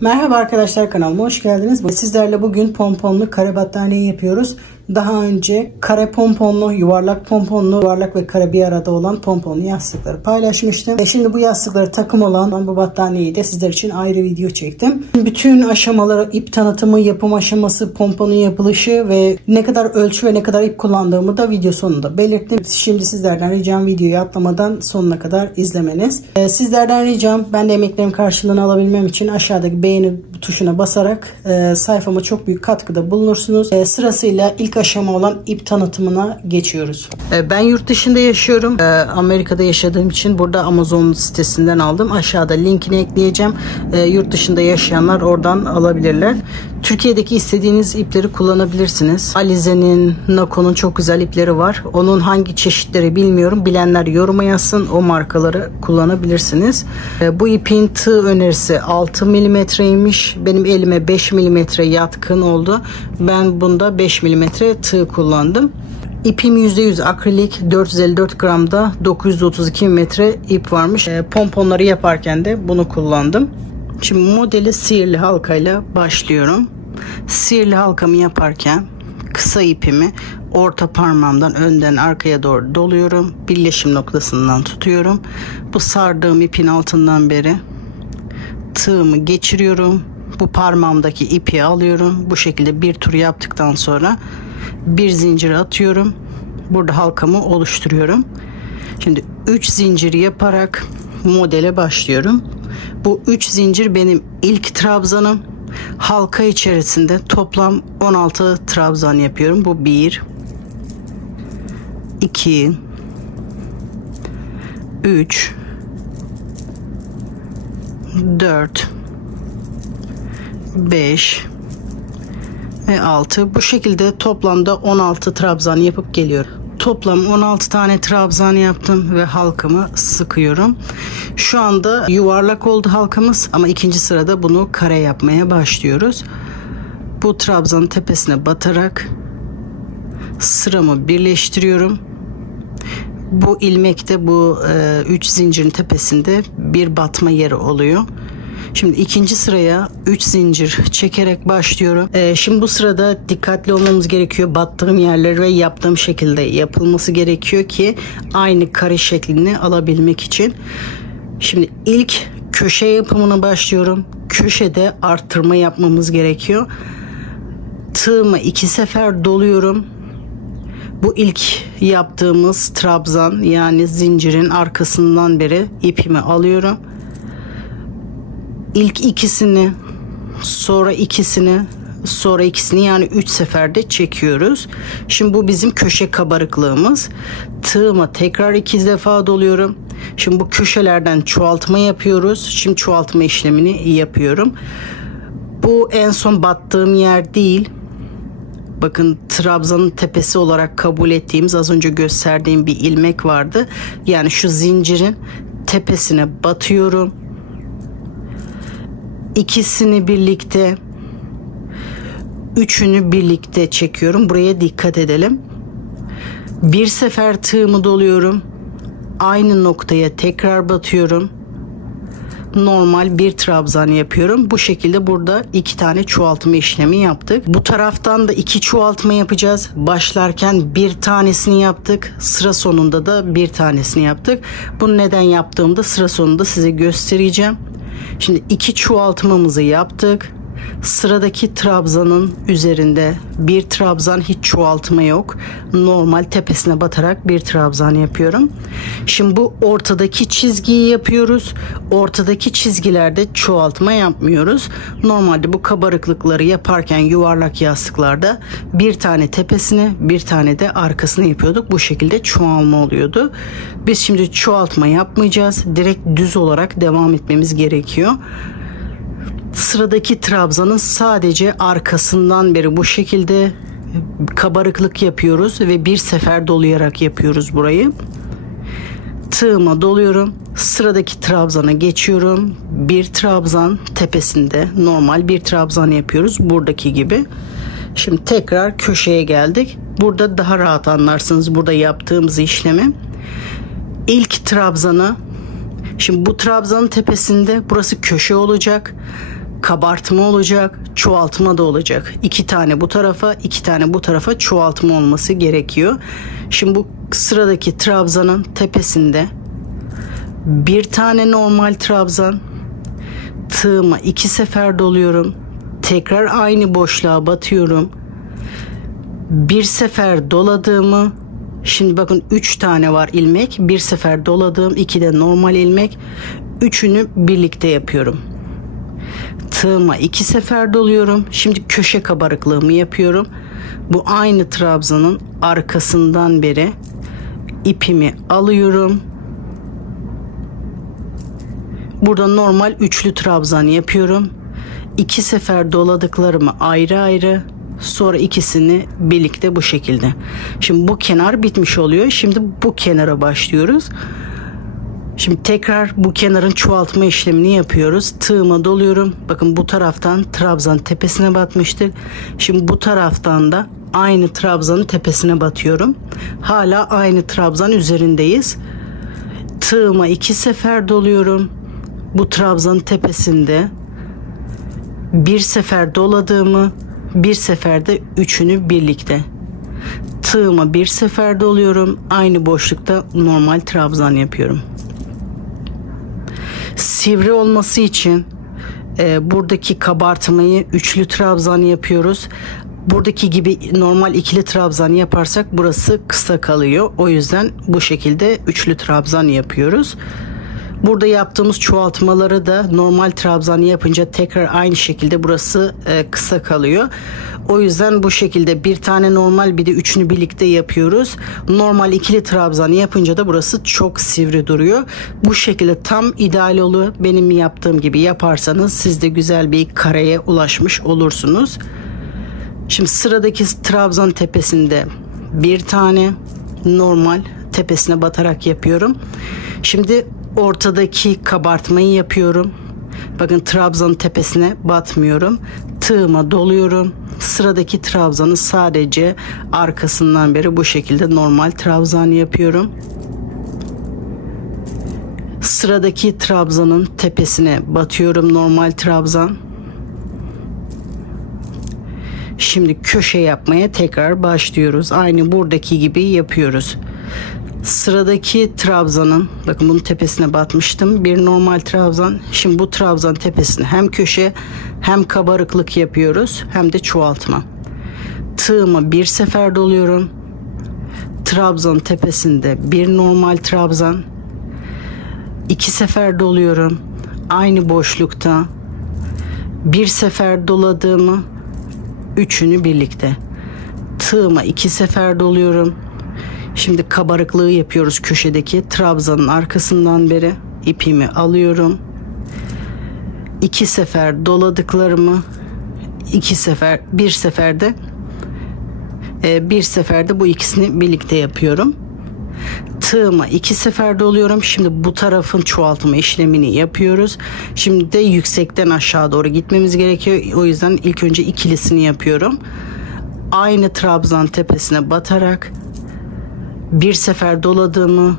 Merhaba arkadaşlar, kanalıma hoş geldiniz. Sizlerle bugün pomponlu kare battaniye yapıyoruz. Daha önce kare pomponlu, yuvarlak pomponlu, yuvarlak ve kare bir arada olan pomponlu yastıkları paylaşmıştım. Ve şimdi bu yastıkları takım olan bu battaniyeyi de sizler için ayrı video çektim. Bütün aşamaları, ip tanıtımı, yapım aşaması, pomponun yapılışı ve ne kadar ölçü ve ne kadar ip kullandığımı da video sonunda belirttim. Şimdi sizlerden ricam videoyu atlamadan sonuna kadar izlemeniz. Sizlerden ricam, ben de emeklerimin karşılığını alabilmem için aşağıdaki beğeni tuşuna basarak sayfama çok büyük katkıda bulunursunuz. Sırasıyla ilk aşama olan ip tanıtımına geçiyoruz. Ben yurt dışında yaşıyorum. Amerika'da yaşadığım için burada Amazon sitesinden aldım. Aşağıda linkini ekleyeceğim. Yurt dışında yaşayanlar oradan alabilirler. Türkiye'deki istediğiniz ipleri kullanabilirsiniz. Alize'nin, Nako'nun çok güzel ipleri var. Onun hangi çeşitleri bilmiyorum. Bilenler yoruma yazsın. O markaları kullanabilirsiniz. Bu ipin tığ önerisi 6 milimetreymiş. Benim elime 5 milimetre yatkın oldu. Ben bunda 5 milimetre tığ kullandım. İpim %100 akrilik, 454 gramda 932 metre ip varmış. Pomponları yaparken de bunu kullandım. Şimdi modeli sihirli halkayla başlıyorum. Sihirli halkamı yaparken kısa ipimi orta parmağımdan önden arkaya doğru doluyorum. Birleşim noktasından tutuyorum. Bu sardığım ipin altından beri tığımı geçiriyorum. Bu parmağımdaki ipi alıyorum. Bu şekilde bir tur yaptıktan sonra bir zincir atıyorum. Burada halkamı oluşturuyorum. Şimdi 3 zincir yaparak modele başlıyorum. Bu 3 zincir benim ilk trabzanım. Halka içerisinde toplam 16 trabzan yapıyorum. Bu 1 2 3 4 5 ve 6. Bu şekilde toplamda 16 trabzan yapıp geliyorum. Toplam 16 tane trabzan yaptım ve halkamı sıkıyorum. Şu anda yuvarlak oldu halkamız ama ikinci sırada bunu kare yapmaya başlıyoruz. Bu trabzanın tepesine batarak sıramı birleştiriyorum. Bu ilmekte bu 3 zincirin tepesinde bir batma yeri oluyor. Şimdi ikinci sıraya 3 zincir çekerek başlıyorum. Şimdi bu sırada dikkatli olmamız gerekiyor. Battığım yerleri ve yaptığım şekilde yapılması gerekiyor ki aynı kare şeklini alabilmek için. Şimdi ilk köşe yapımına başlıyorum. Köşede arttırma yapmamız gerekiyor. Tığımı 2 sefer doluyorum. Bu ilk yaptığımız trabzan, yani zincirin arkasından beri ipimi alıyorum. İlk ikisini, sonra ikisini, sonra ikisini, yani 3 seferde çekiyoruz. Şimdi bu bizim köşe kabarıklığımız. Tığıma tekrar 2 defa doluyorum. Şimdi bu köşelerden çoğaltma yapıyoruz. Şimdi çoğaltma işlemini yapıyorum. Bu en son battığım yer değil. Bakın, trabzanın tepesi olarak kabul ettiğimiz, az önce gösterdiğim bir ilmek vardı. Yani şu zincirin tepesine batıyorum. İkisini birlikte, üçünü birlikte çekiyorum. Buraya dikkat edelim. Bir sefer tığımı doluyorum. Aynı noktaya tekrar batıyorum. Normal bir trabzan yapıyorum. Bu şekilde burada 2 tane çoğaltma işlemi yaptık. Bu taraftan da 2 çoğaltma yapacağız. Başlarken bir tanesini yaptık. Sıra sonunda da bir tanesini yaptık. Bunu neden yaptığımda sıra sonunda size göstereceğim. Şimdi 2 çoğaltmamızı yaptık. Sıradaki trabzanın üzerinde bir trabzan, hiç çoğaltma yok. Normal tepesine batarak bir trabzan yapıyorum. Şimdi bu ortadaki çizgiyi yapıyoruz. Ortadaki çizgilerde çoğaltma yapmıyoruz. Normalde bu kabarıklıkları yaparken yuvarlak yastıklarda bir tane tepesine, bir tane de arkasına yapıyorduk. Bu şekilde çoğalma oluyordu. Biz şimdi çoğaltma yapmayacağız. Direkt düz olarak devam etmemiz gerekiyor. Sıradaki trabzanın sadece arkasından beri bu şekilde kabarıklık yapıyoruz ve bir sefer dolayarak yapıyoruz burayı. Tığıma doluyorum. Sıradaki trabzana geçiyorum. Bir trabzan tepesinde normal bir trabzan yapıyoruz. Buradaki gibi. Şimdi tekrar köşeye geldik. Burada daha rahat anlarsınız burada yaptığımız işlemi. İlk trabzanı, şimdi bu trabzanın tepesinde burası köşe olacak. kabartma olacak, çoğaltma da olacak. 2 tane bu tarafa, 2 tane bu tarafa çoğaltma olması gerekiyor. Şimdi bu sıradaki trabzanın tepesinde bir tane normal trabzan, tığıma 2 sefer doluyorum. Tekrar aynı boşluğa batıyorum. Bir sefer doladığımı, şimdi bakın 3 tane var ilmek. Bir sefer doladığım, 2 de normal ilmek. Üçünü birlikte yapıyorum. Tığıma 2 sefer doluyorum. Şimdi köşe kabarıklığımı yapıyorum. Bu aynı trabzanın arkasından beri ipimi alıyorum. Burada normal üçlü trabzan yapıyorum. 2 sefer doladıklarımı ayrı ayrı, sonra ikisini birlikte bu şekilde. Şimdi bu kenar bitmiş oluyor. Şimdi bu kenara başlıyoruz. Şimdi tekrar bu kenarın çoğaltma işlemini yapıyoruz. Tığıma doluyorum. Bakın bu taraftan trabzan tepesine batmıştık. Şimdi bu taraftan da aynı trabzanın tepesine batıyorum. Hala aynı trabzan üzerindeyiz. Tığıma 2 sefer doluyorum. Bu trabzanın tepesinde bir sefer doladığımı, bir seferde üçünü birlikte. Tığıma bir sefer doluyorum. Aynı boşlukta normal trabzan yapıyorum. Sivri olması için buradaki kabartmayı üçlü trabzan yapıyoruz. Buradaki gibi normal ikili trabzan yaparsak burası kısa kalıyor. O yüzden bu şekilde üçlü trabzan yapıyoruz. Burada yaptığımız çoğaltmaları da normal trabzan yapınca tekrar aynı şekilde burası kısa kalıyor. O yüzden bu şekilde bir tane normal bir de üçünü birlikte yapıyoruz. Normal ikili trabzan yapınca da burası çok sivri duruyor. Bu şekilde tam ideal oluyor. Benim yaptığım gibi yaparsanız siz de güzel bir kareye ulaşmış olursunuz. Şimdi sıradaki trabzan tepesinde bir tane normal tepesine batarak yapıyorum. Şimdi ortadaki kabartmayı yapıyorum. Bakın trabzanın tepesine batmıyorum. Tığıma doluyorum. Sıradaki trabzanı sadece arkasından beri bu şekilde normal trabzan yapıyorum. Sıradaki trabzanın tepesine batıyorum normal trabzan. Şimdi köşe yapmaya tekrar başlıyoruz. Aynı buradaki gibi yapıyoruz. Sıradaki trabzanın, bakın bunun tepesine batmıştım. Bir normal trabzan. Şimdi bu trabzan tepesine hem köşe hem kabarıklık yapıyoruz hem de çoğaltma. Tığıma bir sefer doluyorum. Trabzan tepesinde bir normal trabzan. 2 sefer doluyorum. Aynı boşlukta bir sefer doladığımı, üçünü birlikte. Tığıma 2 sefer doluyorum. Şimdi kabarıklığı yapıyoruz köşedeki trabzanın arkasından beri. İpimi alıyorum. 2 sefer doladıklarımı bir seferde bu ikisini birlikte yapıyorum. Tığıma 2 sefer doluyorum. Şimdi bu tarafın çoğaltma işlemini yapıyoruz. Şimdi de yüksekten aşağı doğru gitmemiz gerekiyor. O yüzden ilk önce ikilisini yapıyorum. Aynı trabzan tepesine batarak bir sefer doladığımı,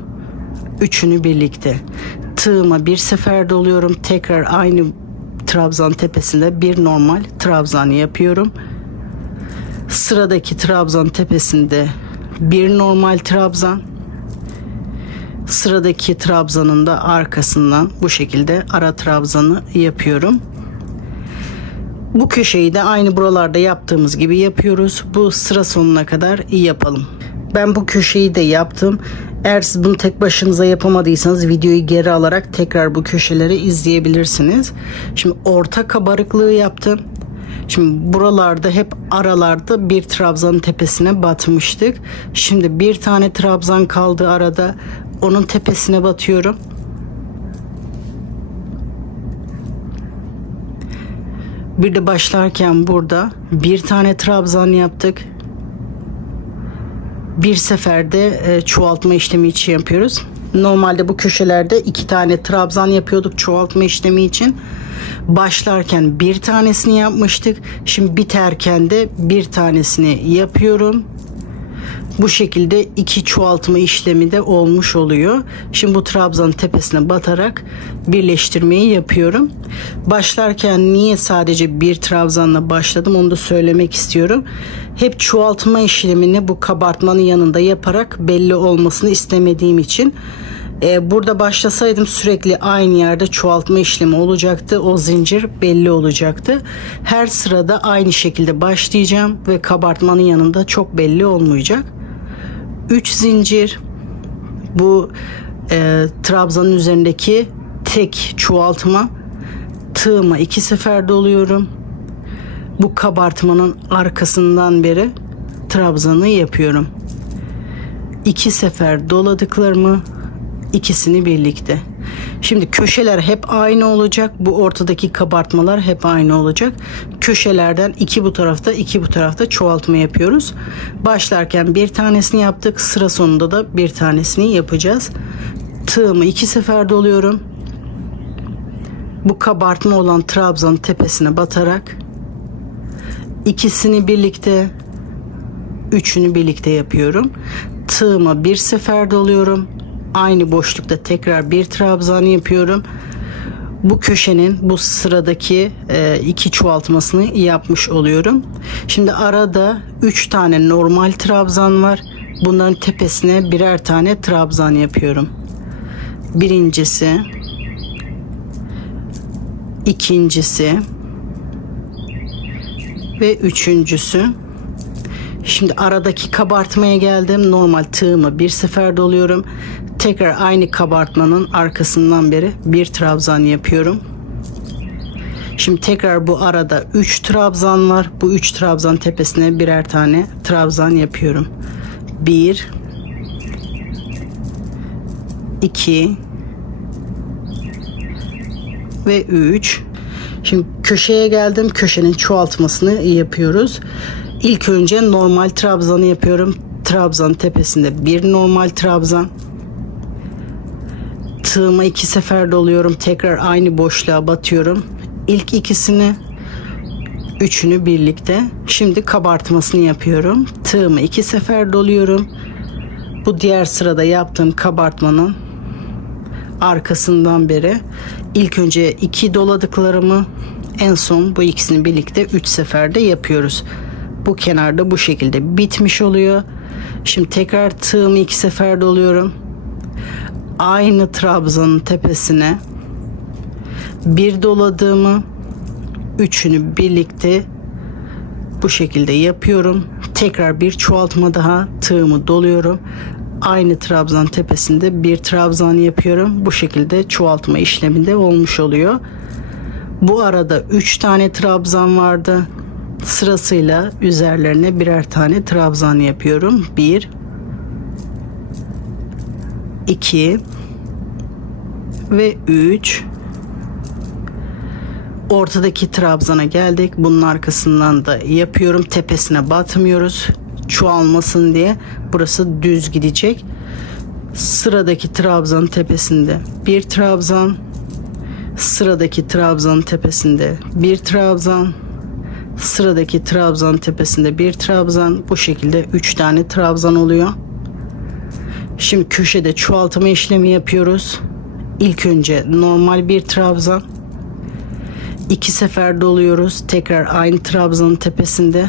üçünü birlikte. Tığıma bir sefer doluyorum. Tekrar aynı trabzan tepesinde bir normal trabzan yapıyorum. Sıradaki trabzan tepesinde bir normal trabzan. Sıradaki trabzanın da arkasından bu şekilde ara trabzanı yapıyorum. Bu köşeyi de aynı buralarda yaptığımız gibi yapıyoruz. Bu sıra sonuna kadar iyi yapalım. Ben bu köşeyi de yaptım. Eğer siz bunu tek başınıza yapamadıysanız videoyu geri alarak tekrar bu köşeleri izleyebilirsiniz. Şimdi orta kabarıklığı yaptım. Şimdi buralarda hep aralarda bir trabzanın tepesine batmıştık. Şimdi bir tane trabzan kaldı arada. Onun tepesine batıyorum. Bir de başlarken burada bir tane trabzan yaptık. Bir seferde çoğaltma işlemi için yapıyoruz. Normalde bu köşelerde 2 tane trabzan yapıyorduk çoğaltma işlemi için. Başlarken bir tanesini yapmıştık. Şimdi biterken de bir tanesini yapıyorum. Bu şekilde 2 çoğaltma işlemi de olmuş oluyor. Şimdi bu trabzanın tepesine batarak birleştirmeyi yapıyorum. Başlarken niye sadece bir trabzanla başladım onu da söylemek istiyorum. Hep çoğaltma işlemini bu kabartmanın yanında yaparak belli olmasını istemediğim için. Burada başlasaydım sürekli aynı yerde çoğaltma işlemi olacaktı. O zincir belli olacaktı. Her sırada aynı şekilde başlayacağım ve kabartmanın yanında çok belli olmayacak. 3 zincir bu trabzanın üzerindeki tek çoğaltma. Tığıma 2 sefer doluyorum. Bu kabartmanın arkasından beri trabzanı yapıyorum. 2 sefer doladıklarımı ikisini birlikte. Şimdi köşeler hep aynı olacak. Bu ortadaki kabartmalar hep aynı olacak. Köşelerden 2 bu tarafta 2 bu tarafta çoğaltma yapıyoruz. Başlarken bir tanesini yaptık. Sıra sonunda da bir tanesini yapacağız. Tığımı 2 sefer doluyorum. Bu kabartma olan trabzanın tepesine batarak ikisini birlikte, üçünü birlikte yapıyorum. Tığıma bir sefer doluyorum. Aynı boşlukta tekrar bir trabzan yapıyorum. Bu köşenin bu sıradaki 2 çoğaltmasını yapmış oluyorum. Şimdi arada 3 tane normal trabzan var. Bunların tepesine birer tane trabzan yapıyorum. Birincisi, ikincisi ve üçüncüsü. Şimdi aradaki kabartmaya geldim. Normal tığımı bir sefer doluyorum. Tekrar aynı kabartmanın arkasından beri bir trabzan yapıyorum. Şimdi tekrar bu arada 3 trabzan var. Bu 3 trabzan tepesine birer tane trabzan yapıyorum. 1 2 ve 3. Şimdi köşeye geldim. Köşenin çoğaltmasını yapıyoruz. İlk önce normal trabzanı yapıyorum. Trabzan tepesinde bir normal trabzan. Tığıma 2 sefer doluyorum. Tekrar aynı boşluğa batıyorum. İlk ikisini, üçünü birlikte. Şimdi kabartmasını yapıyorum. Tığımı 2 sefer doluyorum. Bu diğer sırada yaptığım kabartmanın arkasından beri ilk önce 2 doladıklarımı, en son bu ikisini birlikte 3 seferde yapıyoruz. Bu kenarda bu şekilde bitmiş oluyor. Şimdi tekrar tığımı 2 sefer doluyorum. Aynı trabzanın tepesine bir doladığımı, üçünü birlikte bu şekilde yapıyorum. Tekrar bir çoğaltma daha, tığımı doluyorum. Aynı trabzan tepesinde bir trabzan yapıyorum. Bu şekilde çoğaltma işleminde olmuş oluyor. Bu arada 3 tane trabzan vardı. Sırasıyla üzerlerine birer tane trabzan yapıyorum. 1 2 ve 3. Ortadaki trabzana geldik. Bunun arkasından da yapıyorum. Tepesine batmıyoruz. Çoğalmasın diye. Burası düz gidecek. Sıradaki trabzanın tepesinde bir trabzan. Sıradaki trabzanın tepesinde bir trabzan. Sıradaki trabzanın tepesinde bir trabzan. Bu şekilde 3 tane trabzan oluyor. Şimdi köşede çoğaltma işlemi yapıyoruz. İlk önce normal bir trabzan. 2 sefer doluyoruz. Tekrar aynı trabzanın tepesinde.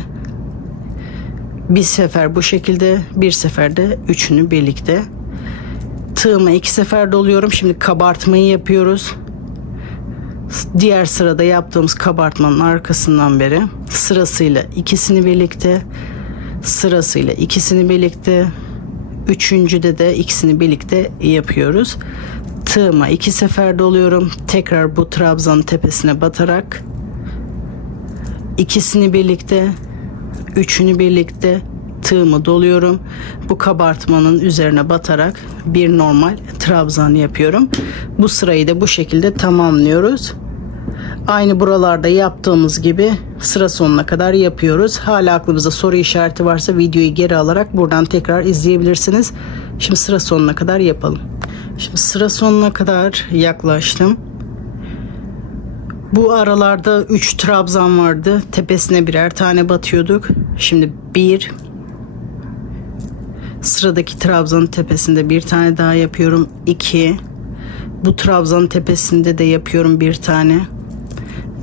Bir sefer bu şekilde, bir sefer de üçünü birlikte. Tığıma 2 sefer doluyorum. Şimdi kabartmayı yapıyoruz. Diğer sırada yaptığımız kabartmanın arkasından beri sırasıyla ikisini birlikte, sırasıyla ikisini birlikte, üçüncüde de ikisini birlikte yapıyoruz. Tığıma 2 sefer doluyorum. Tekrar bu trabzanın tepesine batarak ikisini birlikte, üçünü birlikte tığımı doluyorum. Bu kabartmanın üzerine batarak bir normal trabzan yapıyorum. Bu sırayı da bu şekilde tamamlıyoruz. Aynı buralarda yaptığımız gibi sıra sonuna kadar yapıyoruz. Hala aklınızda soru işareti varsa videoyu geri alarak buradan tekrar izleyebilirsiniz. Şimdi sıra sonuna kadar yapalım. Şimdi sıra sonuna kadar yaklaştım. Bu aralarda 3 trabzan vardı. Tepesine birer tane batıyorduk. Şimdi 1 Sıradaki trabzanın tepesinde bir tane daha yapıyorum. 2. Bu trabzanın tepesinde de yapıyorum bir tane.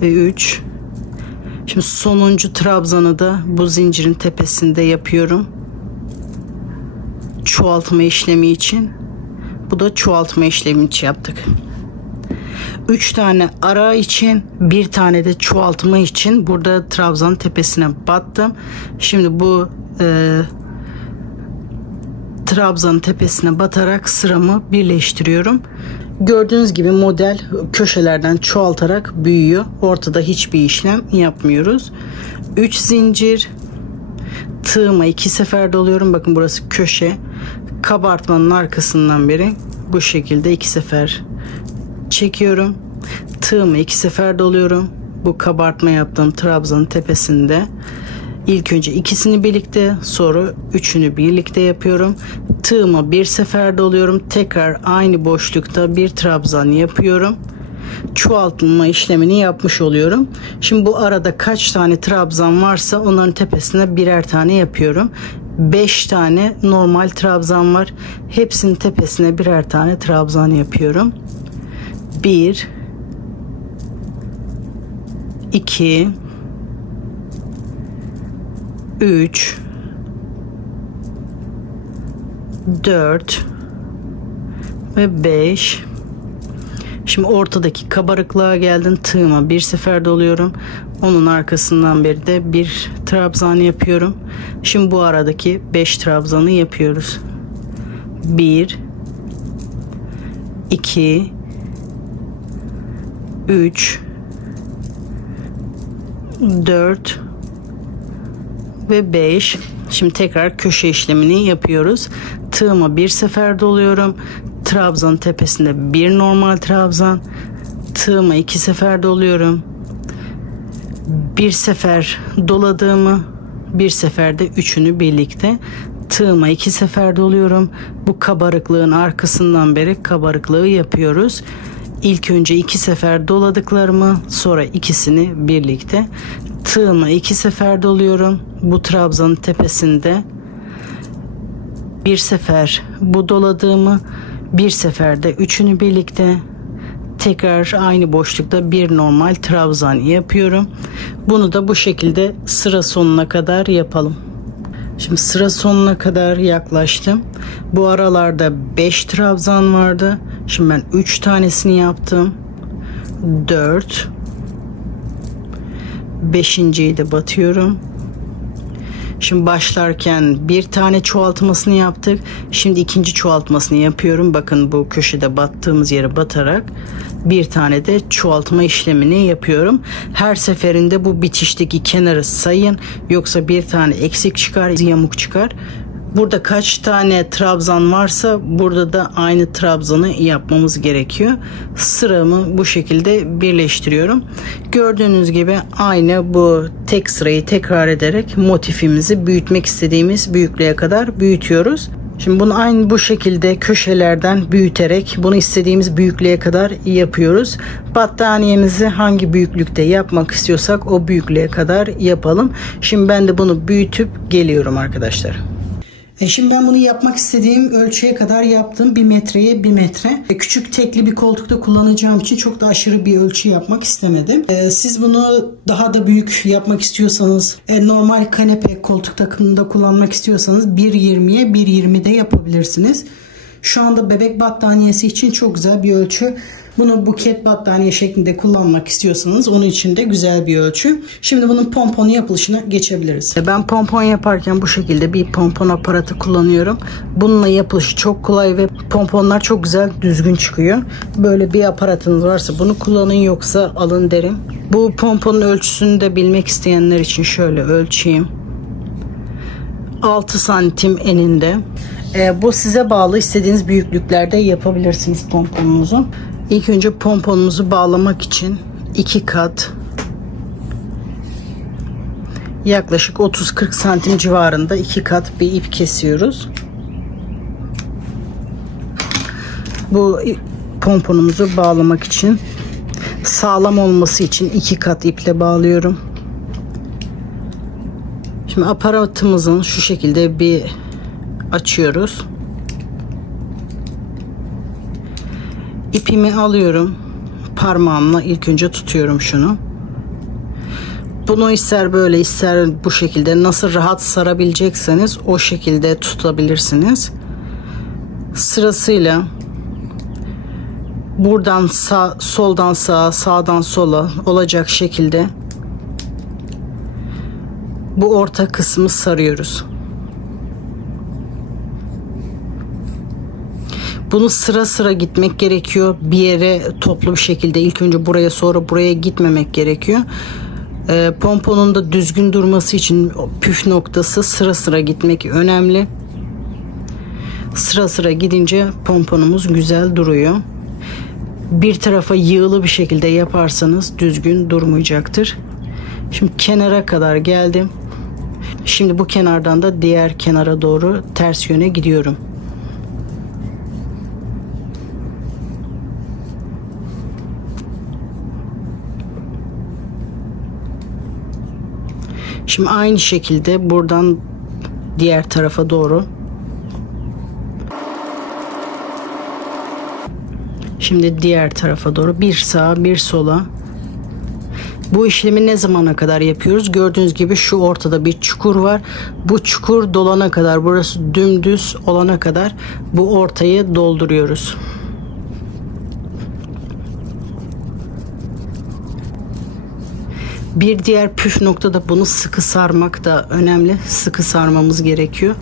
Ve 3. Şimdi sonuncu trabzanı da bu zincirin tepesinde yapıyorum. Çoğaltma işlemi için. Bu da çoğaltma işlemi için yaptık. 3 tane ara için, bir tane de çoğaltma için burada trabzanın tepesine battım. Şimdi bu trabzanın tepesine batarak sıramı birleştiriyorum. Gördüğünüz gibi model köşelerden çoğaltarak büyüyor. Ortada hiçbir işlem yapmıyoruz. 3 zincir, tığıma 2 sefer doluyorum. Bakın burası köşe. Kabartmanın arkasından beri bu şekilde 2 sefer çekiyorum. Tığımı 2 sefer doluyorum. Bu kabartma yaptığım trabzanın tepesinde ilk önce ikisini birlikte, sonra üçünü birlikte yapıyorum. Tığımı bir sefer doluyorum. Tekrar aynı boşlukta bir trabzan yapıyorum. Çoğaltma işlemini yapmış oluyorum. Şimdi bu arada kaç tane trabzan varsa onların tepesine birer tane yapıyorum. 5 tane normal trabzan var. Hepsinin tepesine birer tane trabzan yapıyorum. 1 2 3 4 ve 5. Şimdi ortadaki kabarıklığa geldim. Tığıma bir sefer doluyorum. Onun arkasından beri de bir trabzan yapıyorum. Şimdi bu aradaki 5 trabzanı yapıyoruz. 1 2 3 4 ve 5. Şimdi tekrar köşe işlemini yapıyoruz. Tığıma bir sefer doluyorum. Trabzanın tepesinde bir normal trabzan. Tığıma 2 sefer doluyorum. Bir sefer doladığımı, bir seferde üçünü birlikte. Tığıma 2 sefer doluyorum. Bu kabarıklığın arkasından beri kabarıklığı yapıyoruz. İlk önce 2 sefer doladıklarımı, sonra ikisini birlikte. Tığıma 2 sefer doluyorum. Bu trabzanın tepesinde bir sefer bu doladığımı, bir seferde üçünü birlikte. Tekrar aynı boşlukta bir normal trabzan yapıyorum. Bunu da bu şekilde sıra sonuna kadar yapalım. Şimdi sıra sonuna kadar yaklaştım. Bu aralarda 5 trabzan vardı. Şimdi ben 3 tanesini yaptım. 4. 5.'yi de batıyorum. Şimdi başlarken bir tane çoğaltmasını yaptık. Şimdi ikinci çoğaltmasını yapıyorum. Bakın bu köşede battığımız yere batarak bir tane de çoğaltma işlemini yapıyorum. Her seferinde bu bitişteki kenarı sayın. Yoksa bir tane eksik çıkar, yamuk çıkar. Burada kaç tane trabzan varsa burada da aynı trabzanı yapmamız gerekiyor. Sıramı bu şekilde birleştiriyorum. Gördüğünüz gibi aynı bu tek sırayı tekrar ederek motifimizi büyütmek istediğimiz büyüklüğe kadar büyütüyoruz. Şimdi bunu aynı bu şekilde köşelerden büyüterek bunu istediğimiz büyüklüğe kadar yapıyoruz. Battaniyemizi hangi büyüklükte yapmak istiyorsak o büyüklüğe kadar yapalım. Şimdi ben de bunu büyütüp geliyorum arkadaşlar. Şimdi ben bunu yapmak istediğim ölçüye kadar yaptım. 1 metreye 1 metre. Küçük tekli bir koltukta kullanacağım için çok da aşırı bir ölçü yapmak istemedim. Siz bunu daha da büyük yapmak istiyorsanız, normal kanepe koltuk takımında kullanmak istiyorsanız 1.20'ye 1.20'de yapabilirsiniz. Şu anda bebek battaniyesi için çok güzel bir ölçü. Bunu buket battaniye şeklinde kullanmak istiyorsanız onun için de güzel bir ölçü. Şimdi bunun pomponu yapılışına geçebiliriz. Ben pompon yaparken bu şekilde bir pompon aparatı kullanıyorum. Bununla yapılışı çok kolay ve pomponlar çok güzel düzgün çıkıyor. Böyle bir aparatınız varsa bunu kullanın, yoksa alın derim. Bu pomponun ölçüsünü de bilmek isteyenler için şöyle ölçeyim. 6 santim eninde. Bu size bağlı, istediğiniz büyüklüklerde yapabilirsiniz pomponunuzu. İlk önce pomponumuzu bağlamak için 2 kat yaklaşık 30-40 santim civarında 2 kat bir ip kesiyoruz. Bu pomponumuzu bağlamak için, sağlam olması için 2 kat iple bağlıyorum. Şimdi aparatımızın şu şekilde bir açıyoruz. İpimi alıyorum. Parmağımla ilk önce tutuyorum şunu. Bunu ister böyle ister bu şekilde, nasıl rahat sarabilecekseniz o şekilde tutabilirsiniz. Sırasıyla buradan sağ, soldan sağa, sağdan sola olacak şekilde bu orta kısmı sarıyoruz. Bunu sıra sıra gitmek gerekiyor. Bir yere toplu bir şekilde ilk önce buraya sonra buraya gitmemek gerekiyor. Pomponun da düzgün durması için püf noktası sıra sıra gitmek önemli. Sıra sıra gidince pomponumuz güzel duruyor. Bir tarafa yığılı bir şekilde yaparsanız düzgün durmayacaktır. Şimdi kenara kadar geldim. Şimdi bu kenardan da diğer kenara doğru ters yöne gidiyorum. Şimdi aynı şekilde buradan diğer tarafa doğru. Şimdi diğer tarafa doğru bir sağa bir sola. Bu işlemi ne zamana kadar yapıyoruz? Gördüğünüz gibi şu ortada bir çukur var. Bu çukur dolana kadar, burası dümdüz olana kadar bu ortayı dolduruyoruz. Bir diğer püf nokta da bunu sıkı sarmak da önemli. Sıkı sarmamız gerekiyor.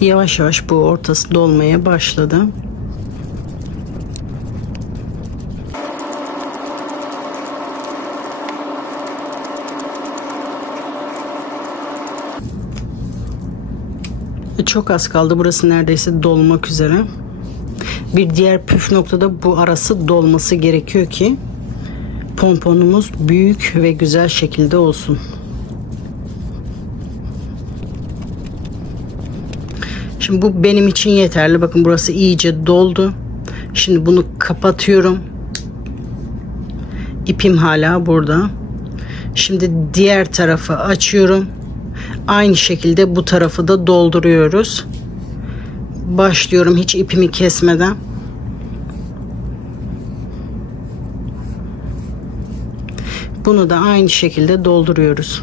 Yavaş yavaş bu ortası dolmaya başladı. Çok az kaldı. Burası neredeyse dolmak üzere. Bir diğer püf noktada bu arası dolması gerekiyor ki pomponumuz büyük ve güzel şekilde olsun. Şimdi bu benim için yeterli. Bakın burası iyice doldu. Şimdi bunu kapatıyorum. İpim hala burada. Şimdi diğer tarafı açıyorum. Aynı şekilde bu tarafı da dolduruyoruz. Başlıyorum hiç ipimi kesmeden. Bunu da aynı şekilde dolduruyoruz.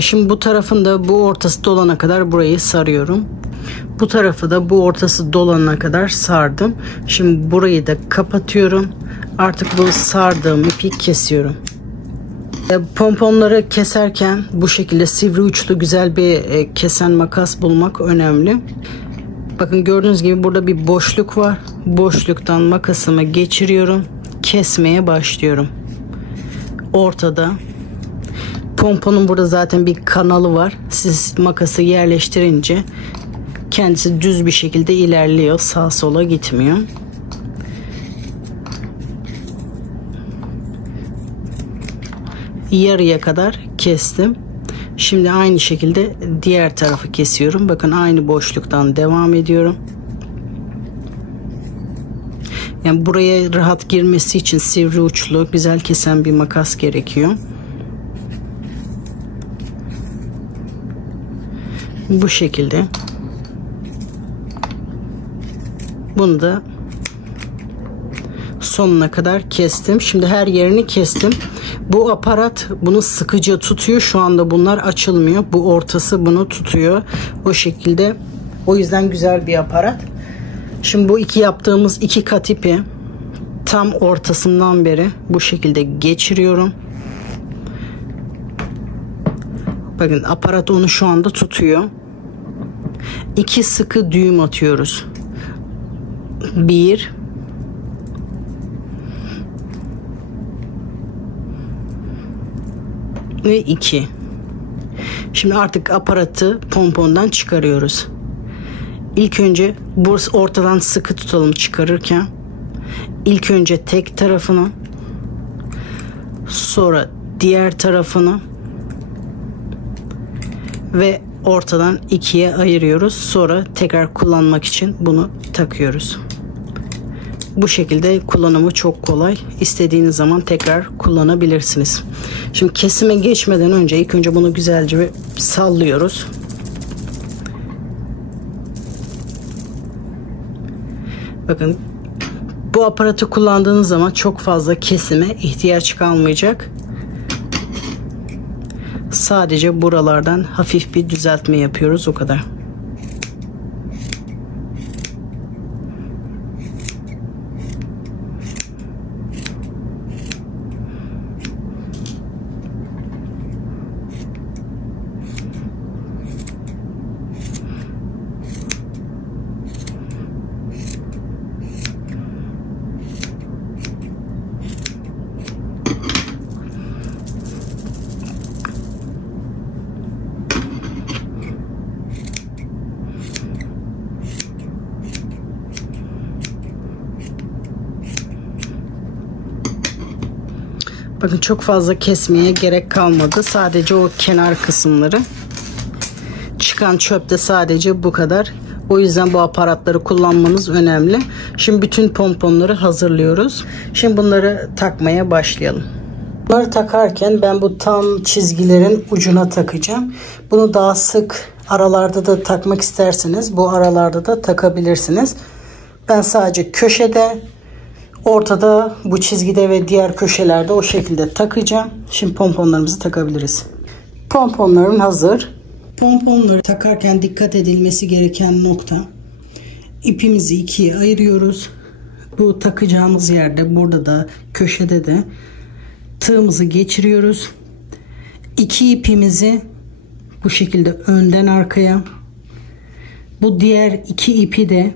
Şimdi bu tarafın da bu ortası dolana kadar burayı sarıyorum. Bu tarafı da bu ortası dolana kadar sardım. Şimdi burayı da kapatıyorum. Artık bu sardığım ipi kesiyorum. Pomponları keserken bu şekilde sivri uçlu güzel bir kesen makas bulmak önemli. Bakın gördüğünüz gibi burada bir boşluk var. Boşluktan makasımı geçiriyorum. Kesmeye başlıyorum. Ortada. Pomponun burada zaten bir kanalı var. Siz makası yerleştirince kendisi düz bir şekilde ilerliyor. Sağa sola gitmiyor. Yarıya kadar kestim. Şimdi aynı şekilde diğer tarafı kesiyorum. Bakın aynı boşluktan devam ediyorum. Yani buraya rahat girmesi için sivri uçlu, güzel kesen bir makas gerekiyor. Bu şekilde. Bunu da sonuna kadar kestim. Şimdi her yerini kestim. Bu aparat bunu sıkıca tutuyor. Şu anda bunlar açılmıyor. Bu ortası bunu tutuyor. O şekilde. O yüzden güzel bir aparat. Şimdi bu yaptığımız iki kat ipi tam ortasından beri bu şekilde geçiriyorum. Bakın aparat onu şu anda tutuyor. 2 sıkı düğüm atıyoruz. 1 ve 2. Şimdi artık aparatı pompondan çıkarıyoruz. İlk önce burası ortadan sıkı tutalım çıkarırken. İlk önce tek tarafını, sonra diğer tarafını ve ortadan ikiye ayırıyoruz. Sonra tekrar kullanmak için bunu takıyoruz. Bu şekilde kullanımı çok kolay. İstediğiniz zaman tekrar kullanabilirsiniz. Şimdi kesime geçmeden önce ilk önce bunu güzelce bir sallıyoruz. Bakın, bu aparatı kullandığınız zaman çok fazla kesime ihtiyaç kalmayacak. Sadece buralardan hafif bir düzeltme yapıyoruz, o kadar. Bakın, çok fazla kesmeye gerek kalmadı. Sadece o kenar kısımları. Çıkan çöp de sadece bu kadar. O yüzden bu aparatları kullanmanız önemli. Şimdi bütün pomponları hazırlıyoruz. Şimdi bunları takmaya başlayalım. Bunları takarken ben bu tam çizgilerin ucuna takacağım. Bunu daha sık aralarda da takmak isterseniz bu aralarda da takabilirsiniz. Ben sadece köşede, ortada, bu çizgide ve diğer köşelerde o şekilde takacağım. Şimdi pomponlarımızı takabiliriz. Pomponlarım hazır. Pomponları takarken dikkat edilmesi gereken nokta: ipimizi ikiye ayırıyoruz. Bu takacağımız yerde, burada da köşede de tığımızı geçiriyoruz. İki ipimizi bu şekilde önden arkaya, bu diğer iki ipi de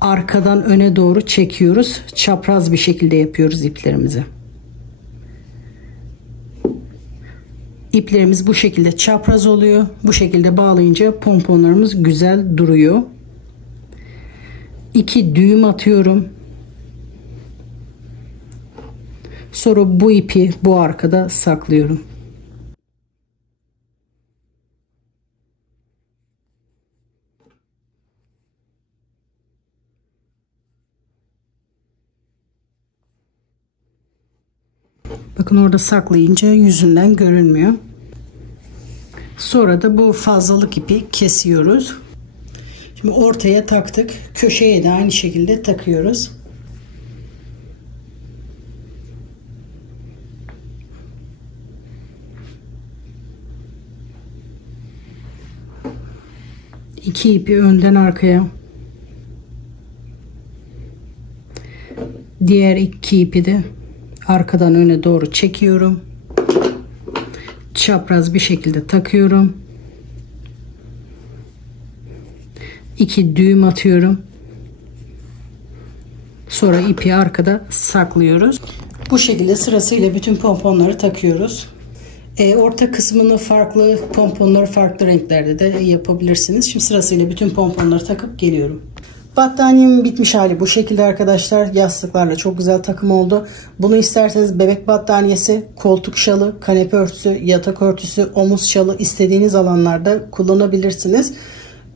arkadan öne doğru çekiyoruz. Çapraz bir şekilde yapıyoruz iplerimizi. İplerimiz bu şekilde çapraz oluyor. Bu şekilde bağlayınca pomponlarımız güzel duruyor. 2 düğüm atıyorum. Sonra bu ipi bu arkada saklıyorum. Bakın, orada saklayınca yüzünden görünmüyor. Sonra da bu fazlalık ipi kesiyoruz. Şimdi ortaya taktık. Köşeye de aynı şekilde takıyoruz. İki ipi önden arkaya. Diğer iki ipi de arkadan öne doğru çekiyorum. Çapraz bir şekilde takıyorum. 2 düğüm atıyorum. Sonra ipi arkada saklıyoruz. Bu şekilde sırasıyla bütün pomponları takıyoruz. Orta kısmını farklı, pomponları farklı renklerde de yapabilirsiniz. Şimdi sırasıyla bütün pomponları takıp geliyorum. Battaniyemin bitmiş hali bu şekilde arkadaşlar. Yastıklarla çok güzel takım oldu. Bunu isterseniz bebek battaniyesi, koltuk şalı, kanepe örtüsü, yatak örtüsü, omuz şalı, istediğiniz alanlarda kullanabilirsiniz.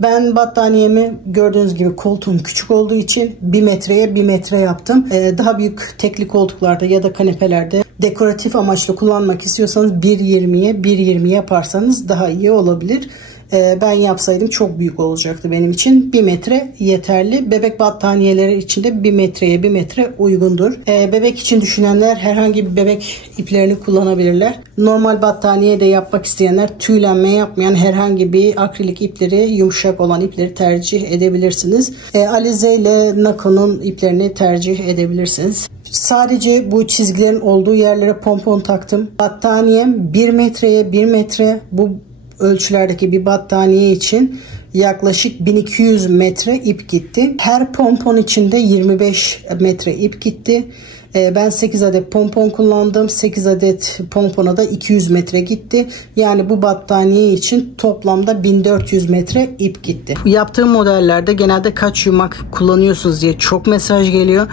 Ben battaniyemi gördüğünüz gibi koltuğum küçük olduğu için 1 metreye 1 metre yaptım. Daha büyük tekli koltuklarda ya da kanepelerde dekoratif amaçlı kullanmak istiyorsanız 1.20'ye 1.20 yaparsanız daha iyi olabilir. Ben yapsaydım çok büyük olacaktı benim için. 1 metre yeterli. Bebek battaniyeleri için de 1 metreye 1 metre uygundur. Bebek için düşünenler herhangi bir bebek iplerini kullanabilirler. Normal battaniye de yapmak isteyenler tüylenme yapmayan herhangi bir akrilik ipleri, yumuşak olan ipleri tercih edebilirsiniz. Alize ile Nako'nun iplerini tercih edebilirsiniz. Sadece bu çizgilerin olduğu yerlere pompon taktım. Battaniyem 1 metreye 1 metre. Bu ölçülerdeki bir battaniye için yaklaşık 1200 metre ip gitti. Her pompon içinde 25 metre ip gitti. Ben 8 adet pompon kullandım. 8 adet pompona da 200 metre gitti. Yani bu battaniye için toplamda 1400 metre ip gitti. Yaptığım modellerde genelde kaç yumak kullanıyorsunuz diye çok mesaj geliyor.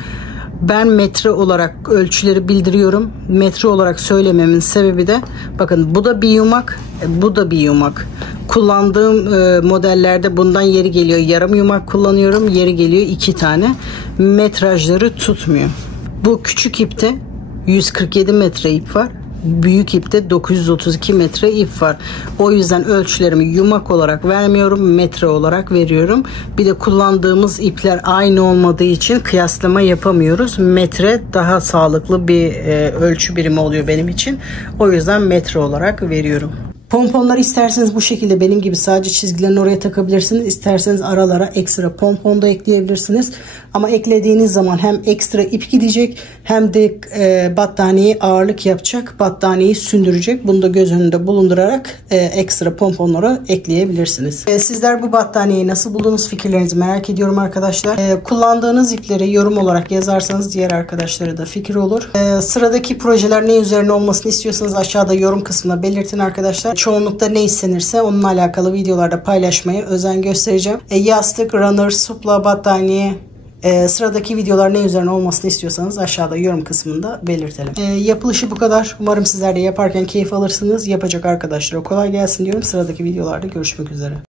Ben metre olarak ölçüleri bildiriyorum. Metre olarak söylememin sebebi de bakın, bu da bir yumak, bu da bir yumak. Kullandığım modellerde bundan yeri geliyor yarım yumak kullanıyorum. Yeri geliyor 2 tane. Metrajları tutmuyor. Bu küçük ipte 147 metre ip var. Büyük ipte 932 metre ip var. O yüzden ölçülerimi yumak olarak vermiyorum, metre olarak veriyorum. Bir de kullandığımız ipler aynı olmadığı için kıyaslama yapamıyoruz. Metre daha sağlıklı bir ölçü birimi oluyor benim için. O yüzden metre olarak veriyorum. Pomponları isterseniz bu şekilde benim gibi sadece çizgilerini oraya takabilirsiniz. İsterseniz aralara ekstra pompon da ekleyebilirsiniz. Ama eklediğiniz zaman hem ekstra ip gidecek hem de battaniyeye ağırlık yapacak. Battaniyeyi sündürecek. Bunu da göz önünde bulundurarak ekstra pomponları ekleyebilirsiniz. Sizler bu battaniyeyi nasıl buldunuz? Fikirlerinizi merak ediyorum arkadaşlar. Kullandığınız ipleri yorum olarak yazarsanız diğer arkadaşlara da fikir olur. Sıradaki projeler ne üzerine olmasını istiyorsanız aşağıda yorum kısmına belirtin arkadaşlar. Çoğunlukta ne istenirse onunla alakalı videolarda paylaşmaya özen göstereceğim. Yastık, runner, supla, battaniye, sıradaki videolar ne üzerine olmasını istiyorsanız aşağıda yorum kısmında belirtelim. Yapılışı bu kadar. Umarım sizler de yaparken keyif alırsınız. Yapacak arkadaşlara kolay gelsin diyorum. Sıradaki videolarda görüşmek üzere.